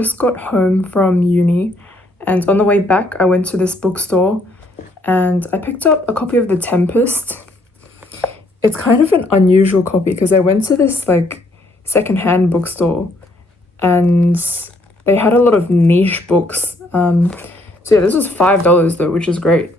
Just got home from uni, and on the way back I went to this bookstore and I picked up a copy of The Tempest. It's kind of an unusual copy because I went to this like secondhand bookstore and they had a lot of niche books. So yeah, this was $5 though, which is great.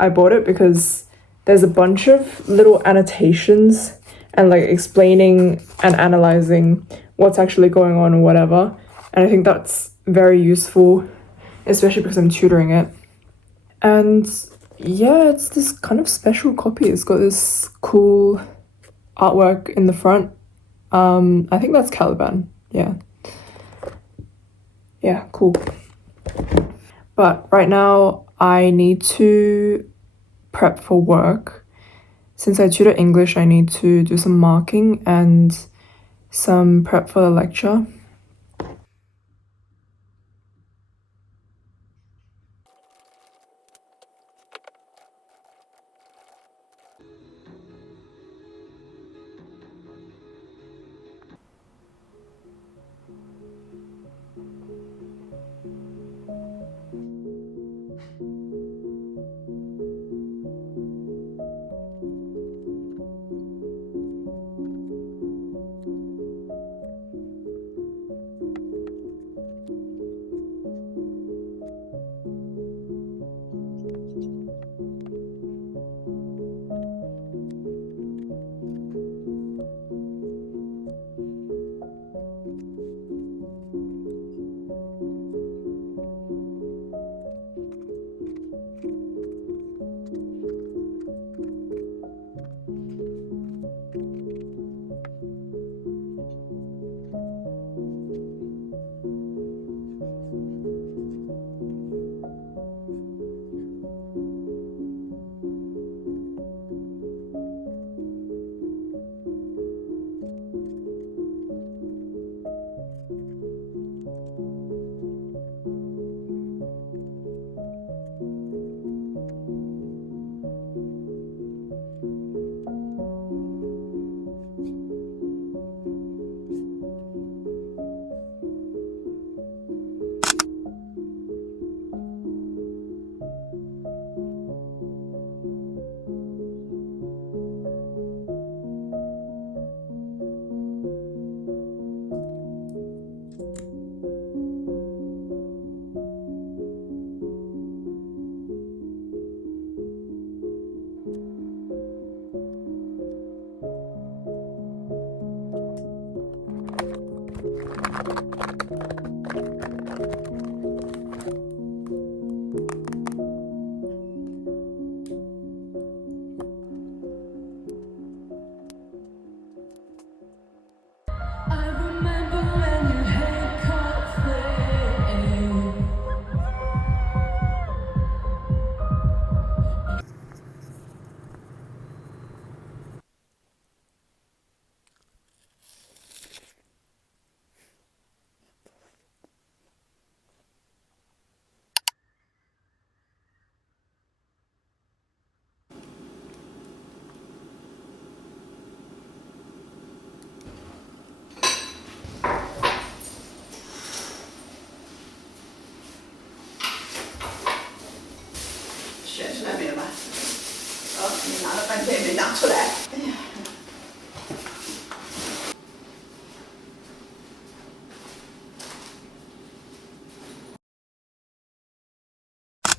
I bought it because there's a bunch of little annotations and like explaining and analyzing what's actually going on or whatever. And I think that's very useful, especially because I'm tutoring it. And yeah, it's this kind of special copy. It's got this cool artwork in the front. I think that's Caliban. Yeah, cool. But right now I need to prep for work. Since I tutor English, I need to do some marking and some prep for the lecture.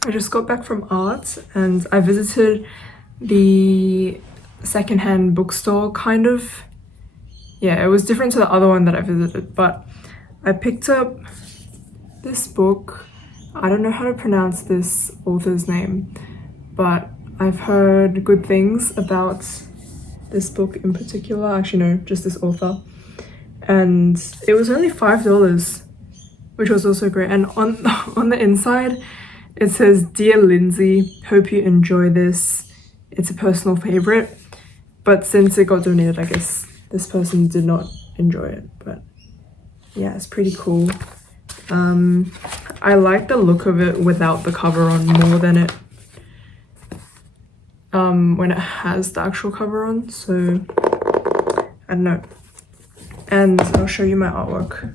I just got back from art and I visited the secondhand bookstore, kind of. Yeah, it was different to the other one that I visited, but I picked up this book. I don't know how to pronounce this author's name, but I've heard good things about this book in particular. Actually, no, just this author. And it was only $5, which was also great. And on the inside, it says, "Dear Lindsay, hope you enjoy this. It's a personal favorite." But since it got donated, I guess this person did not enjoy it. But yeah, it's pretty cool. I like the look of it without the cover on more than it when it has the actual cover on. So I don't know. And I'll show you my artwork.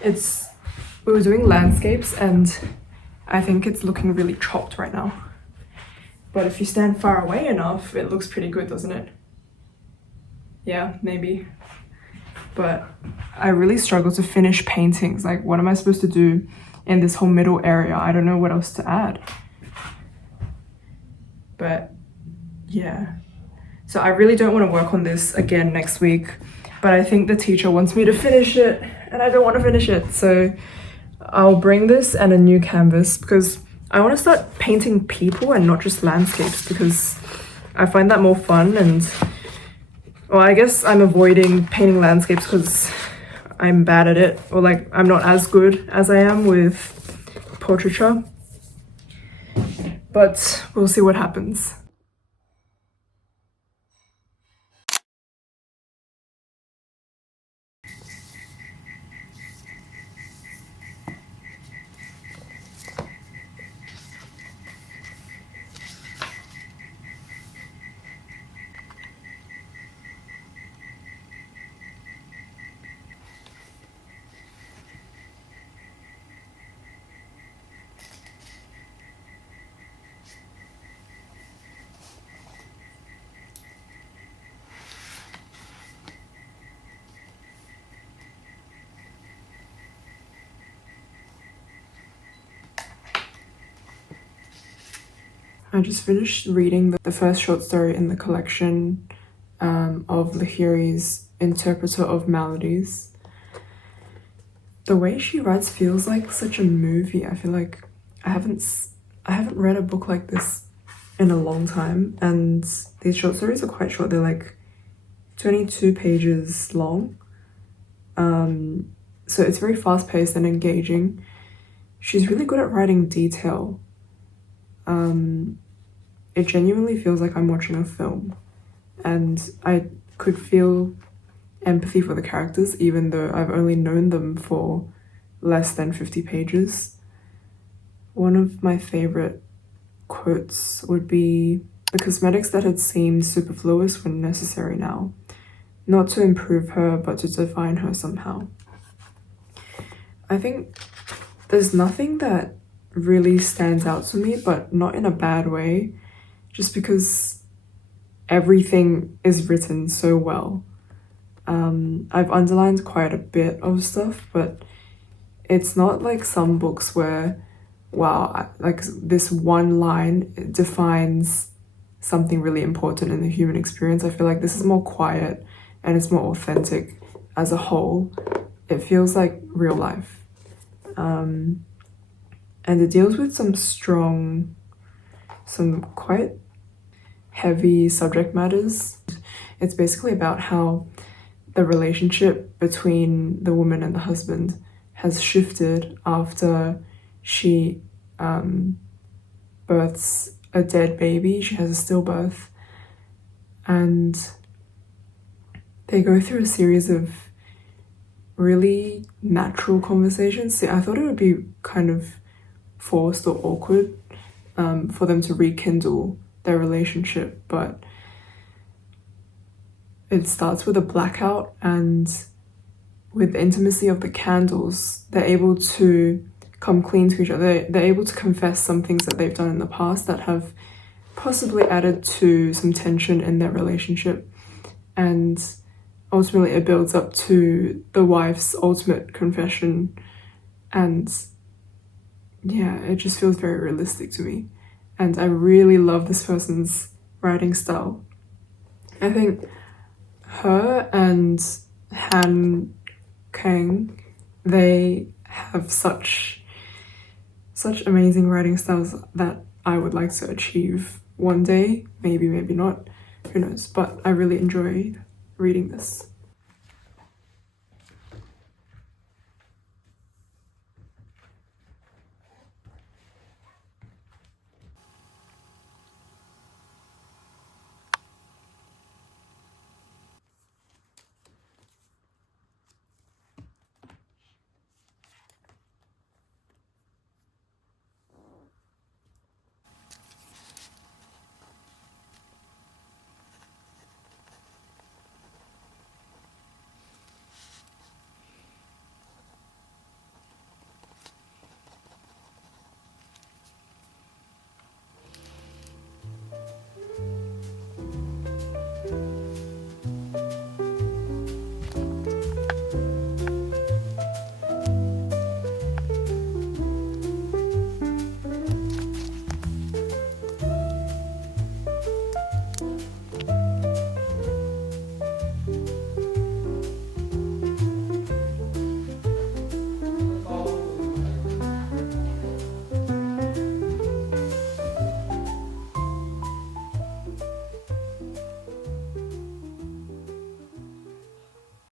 It's we were doing landscapes and I think it's looking really chopped right now. But if you stand far away enough, it looks pretty good, doesn't it? Yeah, maybe. But I really struggle to finish paintings. Like, what am I supposed to do in this whole middle area? I don't know what else to add. But yeah. So I really don't want to work on this again next week. But I think the teacher wants me to finish it and I don't want to finish it. So I'll bring this and a new canvas because I want to start painting people and not just landscapes because I find that more fun. And well, I guess I'm avoiding painting landscapes because I'm bad at it, or like I'm not as good as I am with portraiture. But we'll see what happens. I just finished reading the first short story in the collection of Lahiri's Interpreter of Maladies. The way she writes feels like such a movie. I feel like I haven't read a book like this in a long time, and these short stories are quite short. They're like 22 pages long. So it's very fast-paced and engaging. She's really good at writing detail. It genuinely feels like I'm watching a film, and I could feel empathy for the characters even though I've only known them for less than 50 pages. One of my favorite quotes would be, "The cosmetics that had seemed superfluous were necessary now, not to improve her but to define her somehow." I think there's nothing that really stands out to me, but not in a bad way, just because everything is written so well. I've underlined quite a bit of stuff, but it's not like some books where, wow, like this one line defines something really important in the human experience. I feel like this is more quiet and it's more authentic as a whole. It feels like real life. And it deals with some quite heavy subject matters. It's basically about how the relationship between the woman and the husband has shifted after she births a dead baby. She has a stillbirth, and they go through a series of really natural conversations. See, I thought it would be kind of forced or awkward for them to rekindle their relationship, but it starts with a blackout, and with the intimacy of the candles, they're able to come clean to each other. They're able to confess some things that they've done in the past that have possibly added to some tension in their relationship, and ultimately it builds up to the wife's ultimate confession. And yeah, it just feels very realistic to me, and I really love this person's writing style. I think her and Han Kang, they have such amazing writing styles that I would like to achieve one day. Maybe not, who knows, but I really enjoyed reading this.